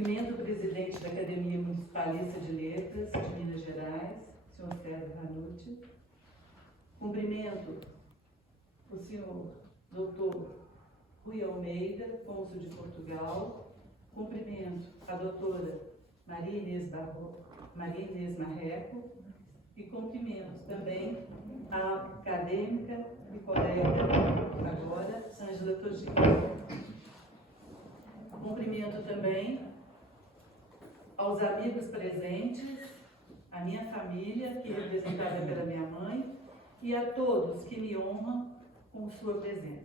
Cumprimento o presidente da Academia Municipalista de Letras de Minas Gerais, senhor Sérgio Ranucci. Cumprimento o senhor doutor Rui Almeida, cônsul de Portugal. Cumprimento a doutora Maria Inês Marreco. E cumprimento também a acadêmica e colega agora, Ângela Togini. Cumprimento também aos amigos presentes, a minha família, que é representada pela minha mãe, e a todos que me honram com sua presença.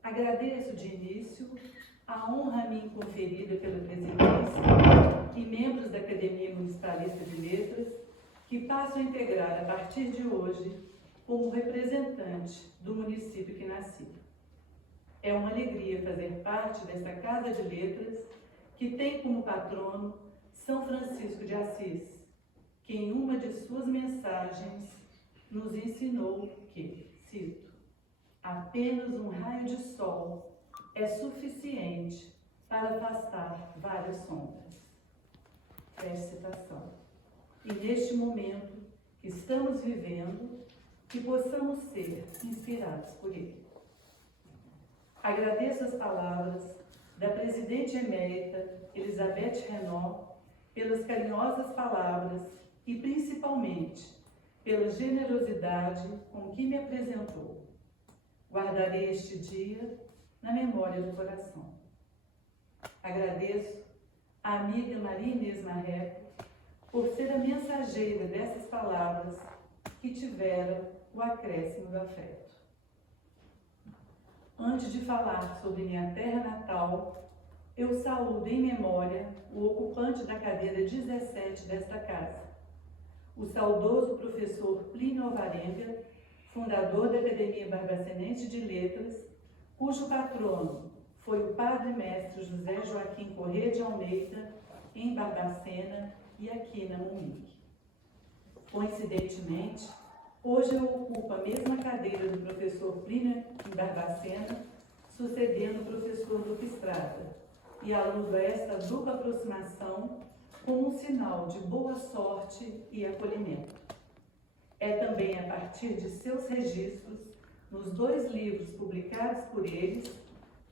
Agradeço de início a honra a mim conferida pela presidência e membros da Academia Municipalista de Letras, que passo a integrar a partir de hoje como representante do município que nasci. É uma alegria fazer parte desta Casa de Letras, que tem como patrono São Francisco de Assis, que em uma de suas mensagens nos ensinou que, cito, apenas um raio de sol é suficiente para afastar várias sombras. Fecha citação. E neste momento que estamos vivendo, que possamos ser inspirados por ele. Agradeço as palavras da presidente emérita Elizabeth Renault pelas carinhosas palavras e principalmente pela generosidade com que me apresentou. Guardarei este dia na memória do coração. Agradeço à amiga Maria Inês Marreco por ser a mensageira dessas palavras que tiveram o acréscimo do afeto. Antes de falar sobre minha terra natal, eu saúdo em memória o ocupante da cadeira 17 desta casa, o saudoso professor Plínio Alvarenga, fundador da Academia Barbacenense de Letras, cujo patrono foi o padre-mestre José Joaquim Corrêa de Almeida, em Barbacena e aqui na Munique. Coincidentemente, hoje eu ocupo a mesma cadeira do professor Plínio em Barbacena, sucedendo o professor Lupe Estrada, e aludo a esta dupla aproximação como um sinal de boa sorte e acolhimento. É também a partir de seus registros, nos 2 livros publicados por eles,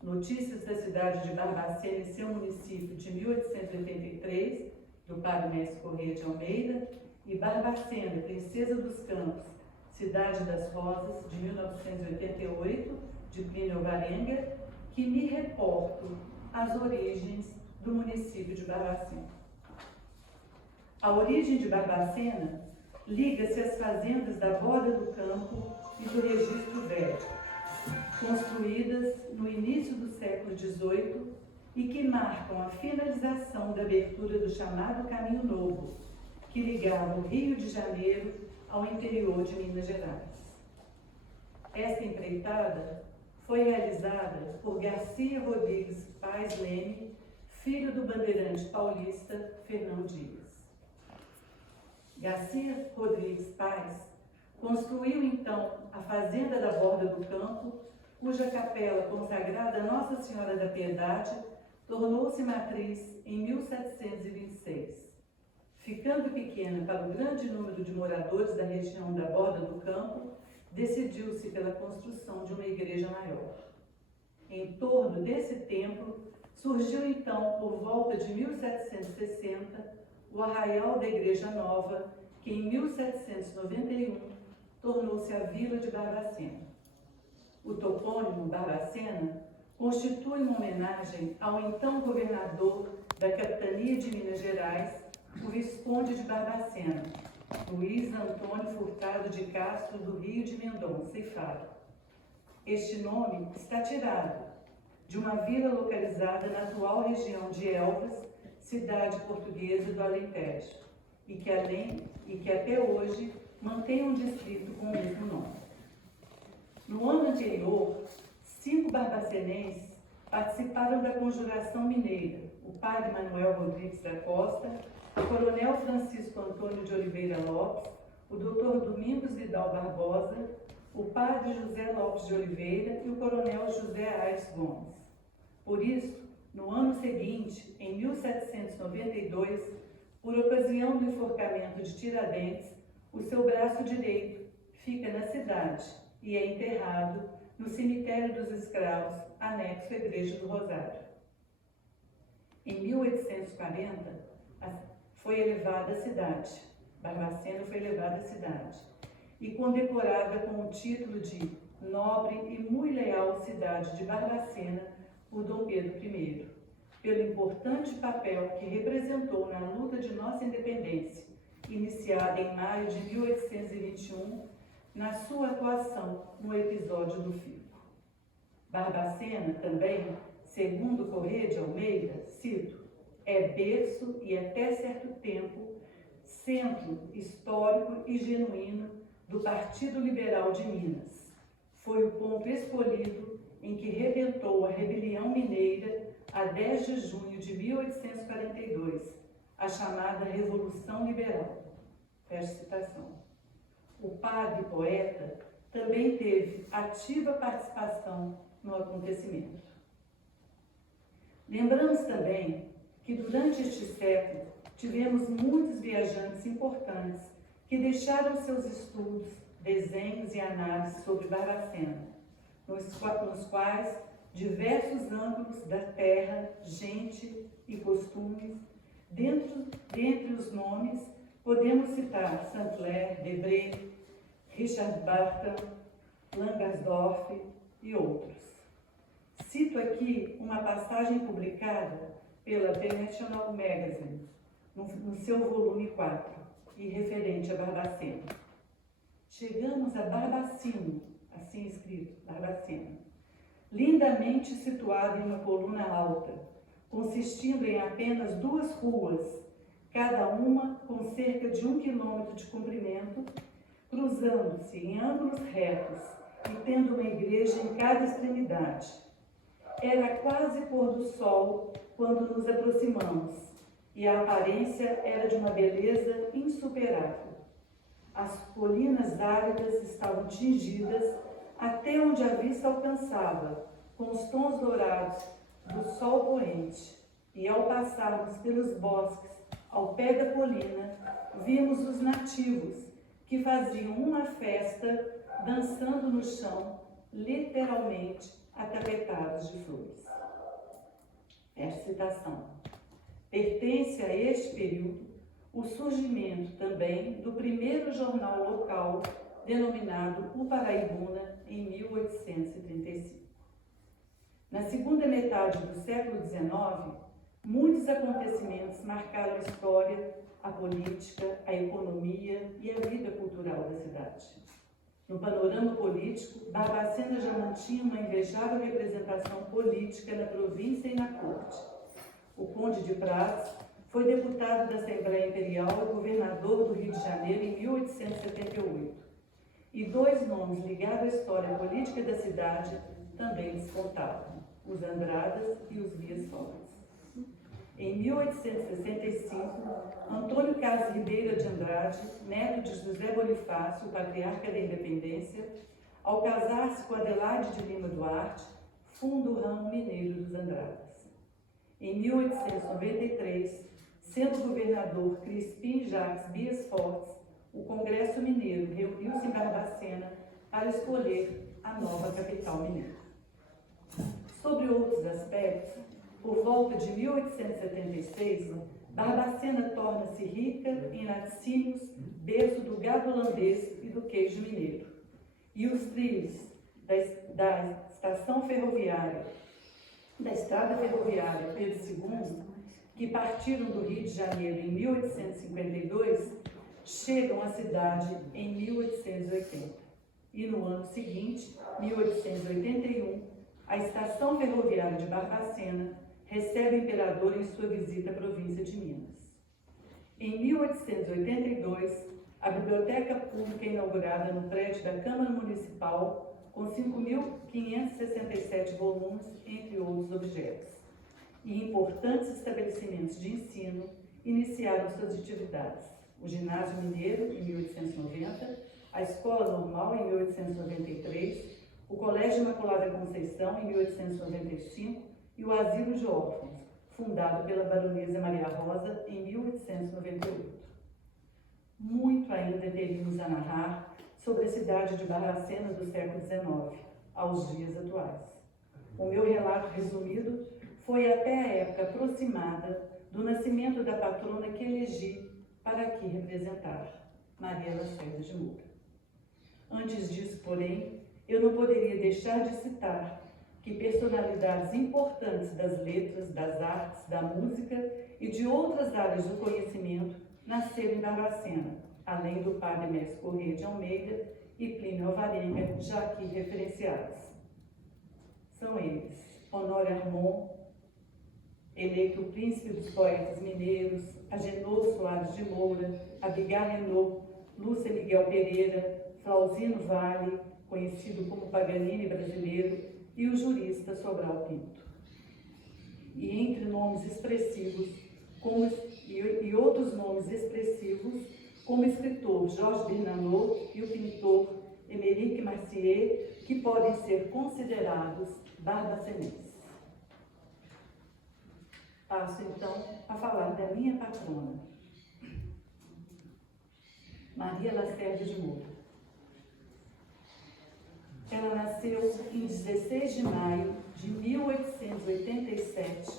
Notícias da Cidade de Barbacena e seu município, de 1883, do padre-mestre Corrêa de Almeida, e Barbacena, Princesa dos Campos, Cidade das Rosas, de 1988, de Plínio Alvarenga, que me reporto às origens do município de Barbacena. A origem de Barbacena liga-se às fazendas da Borda do Campo e do Registro Velho, construídas no início do século XVIII e que marcam a finalização da abertura do chamado Caminho Novo, que ligava o Rio de Janeiro ao interior de Minas Gerais. Esta empreitada foi realizada por Garcia Rodrigues Paes Leme, filho do bandeirante paulista Fernão Dias. Garcia Rodrigues Paes construiu então a Fazenda da Borda do Campo, cuja capela consagrada a Nossa Senhora da Piedade tornou-se matriz em 1726. Ficando pequena para o grande número de moradores da região da Borda do Campo, decidiu-se pela construção de uma igreja maior. Em torno desse templo, surgiu então, por volta de 1760, o arraial da Igreja Nova, que em 1791 tornou-se a Vila de Barbacena. O topônimo Barbacena constitui uma homenagem ao então governador da capitania de Minas Gerais, o Visconde de Barbacena, Luiz Antônio Furtado de Castro do Rio de Mendonça e Faro. Este nome está tirado de uma vila localizada na atual região de Elvas, cidade portuguesa do Alentejo, e que até hoje mantém um distrito com o mesmo nome. No ano anterior, 5 barbacenenses participaram da Conjuração Mineira: o padre Manuel Rodrigues da Costa, o coronel Francisco Antônio de Oliveira Lopes, o doutor Domingos Vidal Barbosa, o padre José Lopes de Oliveira e o coronel José Aires Gomes. Por isso, No ano seguinte, em 1792, por ocasião do enforcamento de Tiradentes, o seu braço direito fica na cidade e é enterrado no cemitério dos escravos, anexo à Igreja do Rosário. Em 1840, foi elevada à cidade, Barbacena foi elevada à cidade, e condecorada com o título de Nobre e Muito Leal Cidade de Barbacena por Dom Pedro I, pelo importante papel que representou na luta de nossa independência, iniciada em maio de 1821, na sua atuação no episódio do Fico. Barbacena também, segundo Corrêa de Almeida, cito, é berço e até certo tempo centro histórico e genuíno do Partido Liberal de Minas. Foi o ponto escolhido em que rebentou a rebelião mineira a 10 de junho de 1842, a chamada Revolução Liberal. Fecha citação. O padre poeta também teve ativa participação no acontecimento. Lembramos também que durante este século tivemos muitos viajantes importantes que deixaram seus estudos, desenhos e análises sobre Barbacena, nos quais diversos ângulos da terra, gente e costumes, dentre os nomes, podemos citar Saint-Clair, Debré, Richard Barton, Langersdorff e outros. Cito aqui uma passagem publicada pela The National Magazine, no seu volume 4, e referente a Barbacena. Chegamos a Barbacino, assim escrito, Barbacena, lindamente situado em uma coluna alta, consistindo em apenas 2 ruas, cada uma com cerca de 1 quilômetro de comprimento, cruzando-se em ângulos retos e tendo uma igreja em cada extremidade. Era quase pôr do sol quando nos aproximamos, e a aparência era de uma beleza insuperável. As colinas áridas estavam tingidas até onde a vista alcançava, com os tons dourados do sol poente, e ao passarmos pelos bosques, ao pé da colina, vimos os nativos, que faziam uma festa, dançando no chão, literalmente atapetados de flores. Esta citação. Pertence a este período o surgimento também do primeiro jornal local, denominado O Paraibuna, em 1835. Na segunda metade do século XIX, muitos acontecimentos marcaram a história, a política, a economia e a vida cultural da cidade. No panorama político, Barbacena já mantinha uma invejável representação política na província e na corte. O Conde de Prats foi deputado da Assembleia Imperial e governador do Rio de Janeiro em 1878. E 2 nomes ligados à história política da cidade também despontavam, os Andradas e os Vias Solas. Em 1865, Antônio Carlos Ribeiro de Andrade, neto de José Bonifácio, o patriarca da Independência, ao casar-se com Adelaide de Lima Duarte, funda o ramo mineiro dos Andradas. Em 1893, sendo governador Crispim Jacques Bias Fortes, o Congresso Mineiro reuniu-se em Barbacena para escolher a nova capital mineira. Sobre outros aspectos, por volta de 1876, Barbacena torna-se rica em laticínios, berço do gado holandês e do queijo mineiro. E os trilhos da estação ferroviária, da estrada ferroviária Pedro II, que partiram do Rio de Janeiro em 1852, chegam à cidade em 1880. E no ano seguinte, 1881, a estação ferroviária de Barbacena recebe o imperador em sua visita à província de Minas. Em 1882, a biblioteca pública é inaugurada no prédio da Câmara Municipal, com 5.567 volumes, entre outros objetos. E importantes estabelecimentos de ensino iniciaram suas atividades. O Ginásio Mineiro, em 1890, a Escola Normal, em 1893, o Colégio Imaculada Conceição, em 1895, e o Asilo de Órfãos, fundado pela baronesa Maria Rosa em 1898. Muito ainda teríamos a narrar sobre a cidade de Barbacena do século XIX, aos dias atuais. O meu relato resumido foi até a época aproximada do nascimento da patrona que elegi para aqui representar, Maria Lacerda de Moura. Antes disso, porém, eu não poderia deixar de citar que personalidades importantes das letras, das artes, da música e de outras áreas do conhecimento nasceram em Barbacena, além do padre Mestre Corrêa de Almeida e Plínio Alvarenga, já aqui referenciados. São eles: Honório Armon, eleito príncipe dos poetas mineiros, Agenor Soares de Moura, Abigail Renaud, Lúcia Miguel Pereira, Flauzino Vale, conhecido como Paganini brasileiro, e o jurista Sobral Pinto. E entre nomes expressivos, e outros nomes expressivos, como o escritor Jorge Bernanos e o pintor Émeric Marcier, que podem ser considerados barbacenenses. Passo, então, a falar da minha patrona, Maria Lacerda de Moura. Ela nasceu em 16 de maio de 1887,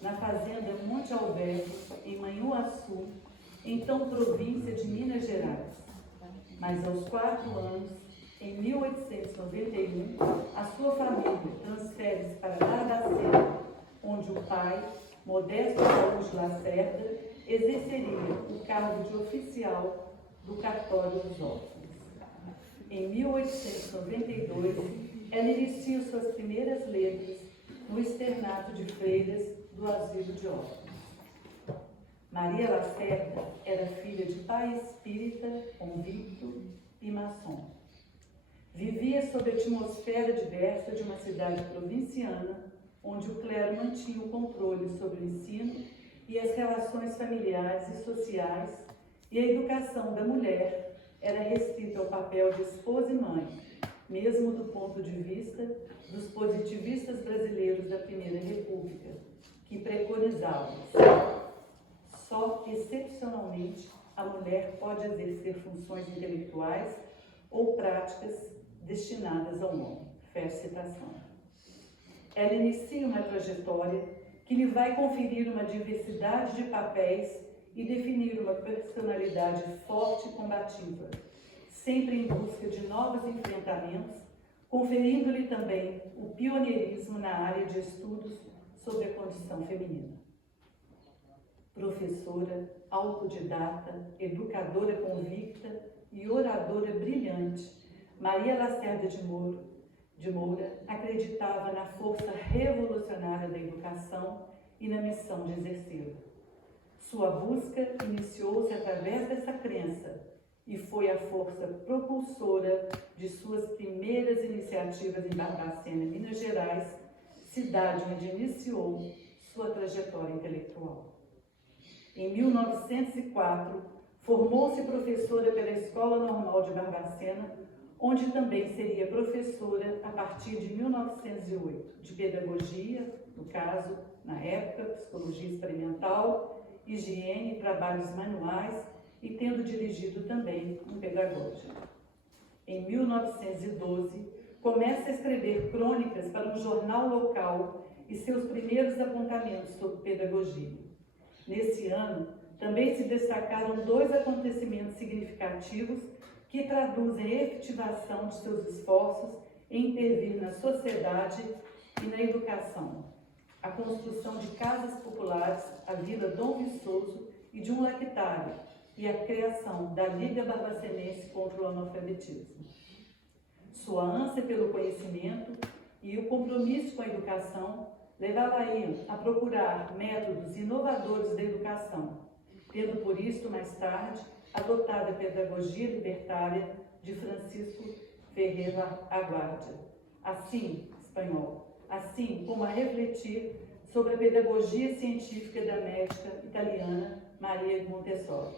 na fazenda Monte Alverne, em Manhuaçu, então província de Minas Gerais. Mas aos 4 anos, em 1891, a sua família transfere-se para Barbacena, onde o pai, Modesto Araújo Lacerda, exerceria o cargo de oficial do cartório dos órfãos. Em 1892, ela inicia suas primeiras letras no externato de freiras do Asilo de Órfãos. Maria Lacerda era filha de pai espírita, convicto e maçom. Vivia sob a atmosfera diversa de uma cidade provinciana, onde o clero mantinha o controle sobre o ensino e as relações familiares e sociais, e a educação da mulher era restrita ao papel de esposa e mãe, mesmo do ponto de vista dos positivistas brasileiros da Primeira República, que preconizavam: só excepcionalmente a mulher pode exercer funções intelectuais ou práticas destinadas ao homem. Fecha citação. Ela inicia uma trajetória que lhe vai conferir uma diversidade de papéis e definir uma personalidade forte e combativa, sempre em busca de novos enfrentamentos, conferindo-lhe também o pioneirismo na área de estudos sobre a condição feminina. Professora, autodidata, educadora convicta e oradora brilhante, Maria Lacerda de Moura acreditava na força revolucionária da educação e na missão de exercê-la. Sua busca iniciou-se através dessa crença e foi a força propulsora de suas primeiras iniciativas em Barbacena, Minas Gerais, cidade onde iniciou sua trajetória intelectual. Em 1904, formou-se professora pela Escola Normal de Barbacena, onde também seria professora a partir de 1908, de pedagogia, no caso, na época, psicologia experimental, higiene, trabalhos manuais e tendo dirigido também um pedagógico. Em 1912, começa a escrever crônicas para um jornal local e seus primeiros apontamentos sobre pedagogia. Nesse ano, também se destacaram 2 acontecimentos significativos que traduzem a efetivação de seus esforços em intervir na sociedade e na educação: a construção de casas populares, a Vila Dom Viçoso e de um lactário, e a criação da Liga Barbacenense contra o Analfabetismo. Sua ânsia pelo conhecimento e o compromisso com a educação levava-a a procurar métodos inovadores da educação, tendo por isso, mais tarde, adotado a pedagogia libertária de Francisco Ferreira Aguardia, assim como a refletir sobre a pedagogia científica da médica italiana Maria Montessori.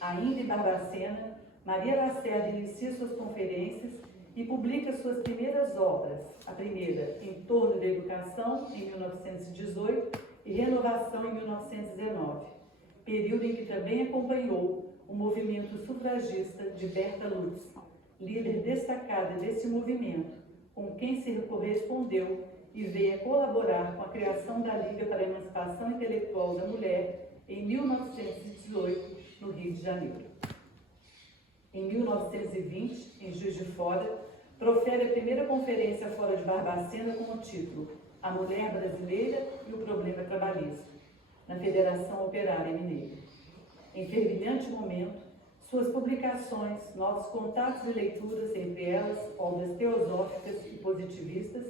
Ainda em Barbacena, Maria Lacerda inicia suas conferências e publica suas primeiras obras, a primeira, Em torno da Educação, em 1918, e Renovação, em 1919, período em que também acompanhou o movimento sufragista de Berta Lutz, líder destacada desse movimento, com quem se correspondeu e veio a colaborar com a criação da Liga para a Emancipação Intelectual da Mulher em 1918, no Rio de Janeiro. Em 1920, em Juiz de Fora, profere a primeira conferência fora de Barbacena com o título A Mulher Brasileira e o Problema Trabalhista, na Federação Operária Mineira. Em fervilhante momento, suas publicações, novos contatos e leituras, entre elas obras teosóficas e positivistas,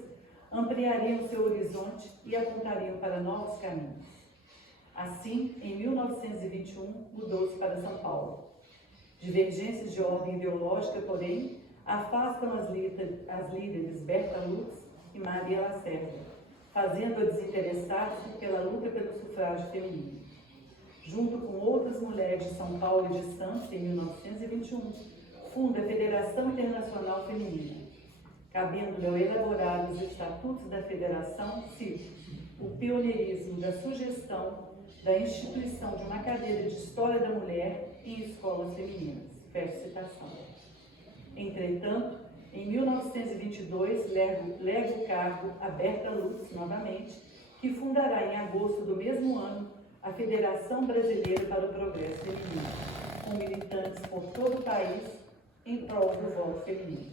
ampliariam seu horizonte e apontariam para novos caminhos. Assim, em 1921, mudou-se para São Paulo. Divergências de ordem ideológica, porém, afastam as líderes Berta Lutz e Maria Lacerda, fazendo-a desinteressar-se pela luta pelo sufrágio feminino. Junto com outras mulheres de São Paulo e de Santos, em 1921, funda a Federação Internacional Feminina, cabendo-lhe ao elaborar os estatutos da Federação, cito, o pioneirismo da sugestão da instituição de uma cadeira de História da Mulher em escolas femininas. Fecha citação. Entretanto, em 1922, lega o cargo a Berta Lutz, novamente, que fundará em agosto do mesmo ano a Federação Brasileira para o Progresso Feminino, com militantes por todo o país em prol do voto feminino.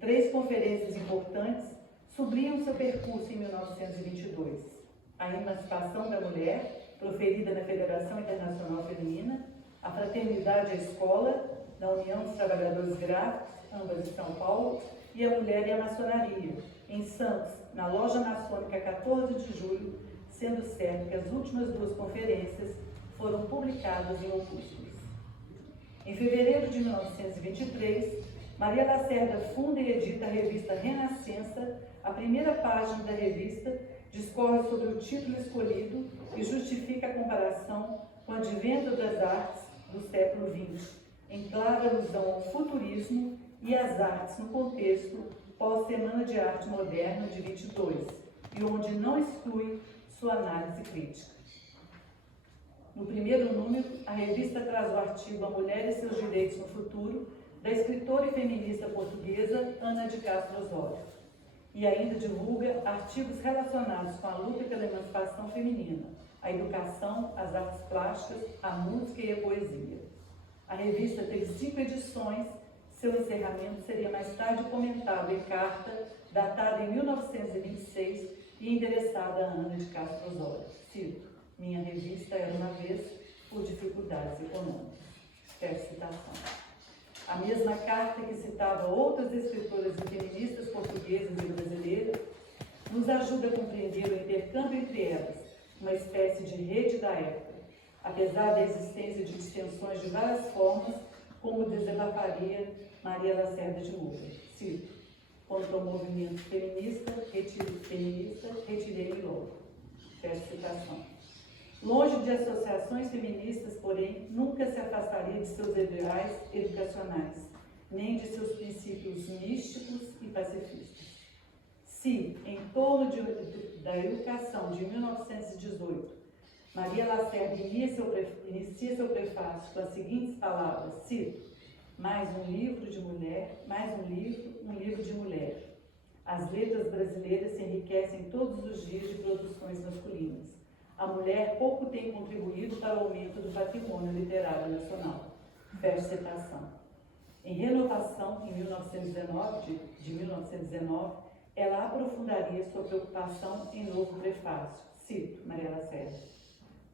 3 conferências importantes subriam seu percurso em 1922. A Emancipação da Mulher, proferida na Federação Internacional Feminina, a Fraternidade à Escola, da União dos Trabalhadores Gráficos, ambas em São Paulo, e a Mulher e a Maçonaria, em Santos, na Loja Maçônica 14 de julho, sendo certo que as últimas 2 conferências foram publicadas em opúsculos. Em fevereiro de 1923, Maria Lacerda funda e edita a revista Renascença. A primeira página da revista discorre sobre o título escolhido e justifica a comparação com o advento das artes do século XX, em clara alusão ao futurismo e às artes no contexto pós-Semana de Arte Moderna de 22, e onde não exclui sua análise crítica. No primeiro número, a revista traz o artigo A Mulher e Seus Direitos no Futuro, da escritora e feminista portuguesa Ana de Castro Osório, e ainda divulga artigos relacionados com a luta pela emancipação feminina, a educação, as artes plásticas, a música e a poesia. A revista teve 5 edições, seu encerramento seria mais tarde comentado em carta, datada em 1926 e endereçada a Ana de Castro Osório. Cito, minha revista era uma vez por dificuldades econômicas. Fecha citação. A mesma carta que citava outras escritoras e feministas portuguesas e brasileiras nos ajuda a compreender o intercâmbio entre elas, uma espécie de rede da época, apesar da existência de distensões de várias formas, como desabafaria Maria Lacerda de Moura. Cito, quanto ao movimento feminista, retirei-me logo. Fecha citação. Longe de associações feministas, porém, nunca se afastaria de seus ideais educacionais, nem de seus princípios místicos e pacifistas. Se, em torno da educação de 1918, Maria Lacerda inicia seu prefácio com as seguintes palavras, cito, mais um livro de mulher, mais um livro de mulher. As letras brasileiras se enriquecem todos os dias de produções masculinas. A mulher pouco tem contribuído para o aumento do patrimônio literário nacional. Fecha citação. Em Renovação, em 1919, de 1919, ela aprofundaria sua preocupação em novo prefácio. Cito, Maria Lacerda.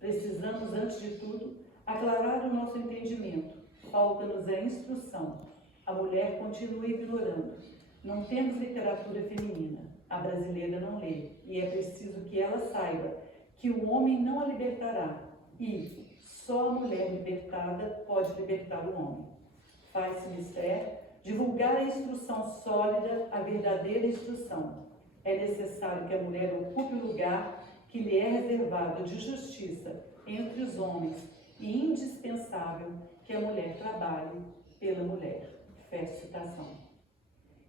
Precisamos, antes de tudo, aclarar o nosso entendimento. Falta-nos a instrução. A mulher continua ignorando. Não temos literatura feminina. A brasileira não lê. E é preciso que ela saiba que o homem não a libertará e só a mulher libertada pode libertar o homem. Faz-se mister divulgar a instrução sólida, a verdadeira instrução. É necessário que a mulher ocupe o lugar que lhe é reservado de justiça entre os homens e indispensável que a mulher trabalhe pela mulher. Fecha citação.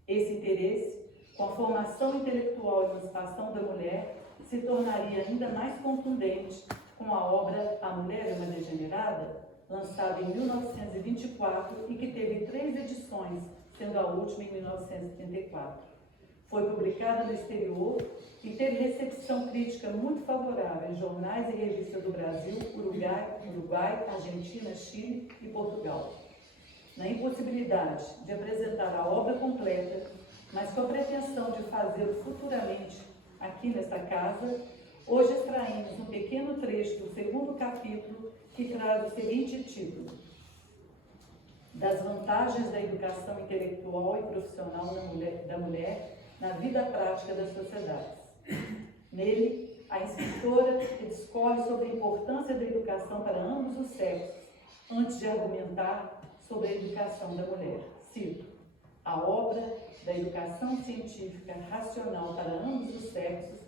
Esse interesse, com a formação intelectual e emancipação da mulher, se tornaria ainda mais contundente com a obra A Mulher é uma Degenerada, lançada em 1924 e que teve 3 edições, sendo a última em 1934. Foi publicada no exterior e teve recepção crítica muito favorável em jornais e revistas do Brasil, Uruguai, Argentina, Chile e Portugal. Na impossibilidade de apresentar a obra completa, mas com a pretensão de fazê-lo futuramente aqui nesta casa, hoje extraímos um pequeno trecho do 2º capítulo que traz o seguinte título: Das vantagens da educação intelectual e profissional da mulher na vida prática das sociedades. Nele, a escritora discorre sobre a importância da educação para ambos os sexos, antes de argumentar sobre a educação da mulher. Cito: a obra da educação científica racional para ambos os sexos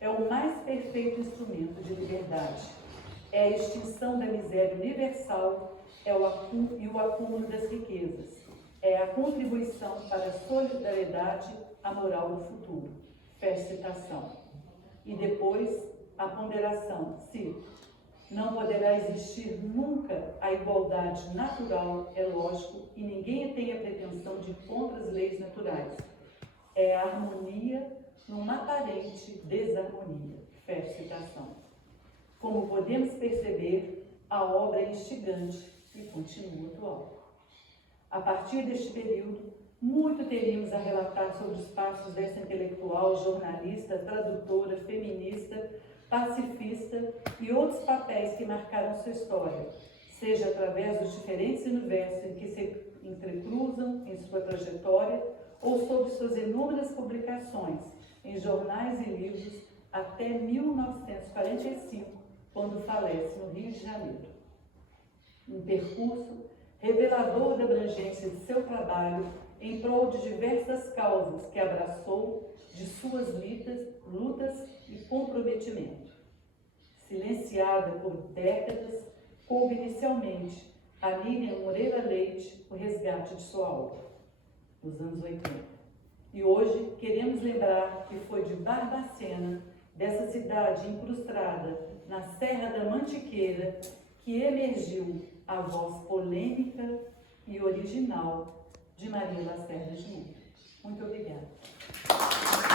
é o mais perfeito instrumento de liberdade. É a extinção da miséria universal e o acúmulo das riquezas. É a contribuição para a solidariedade, a moral do futuro. Fecha citação. E depois, a ponderação, cito: não poderá existir nunca a igualdade natural, é lógico, e ninguém tem a pretensão de ir contra as leis naturais. É a harmonia numa aparente desarmonia. Fecha citação. Como podemos perceber, a obra é instigante e continua atual. A partir deste período, muito teríamos a relatar sobre os passos dessa intelectual, jornalista, tradutora, feminista, pacifista e outros papéis que marcaram sua história, seja através dos diferentes universos em que se entrecruzam em sua trajetória ou sobre suas inúmeras publicações em jornais e livros até 1945, quando falece no Rio de Janeiro. Um percurso revelador da abrangência de seu trabalho em prol de diversas causas que abraçou, de suas lutas e comprometimento. Silenciada por décadas, coube inicialmente a Miriam Moreira Leite o resgate de sua obra, nos anos 80. E hoje queremos lembrar que foi de Barbacena, dessa cidade incrustada na Serra da Mantiqueira, que emergiu a voz polêmica e original de Maria Lacerda de Moura. Muito obrigada.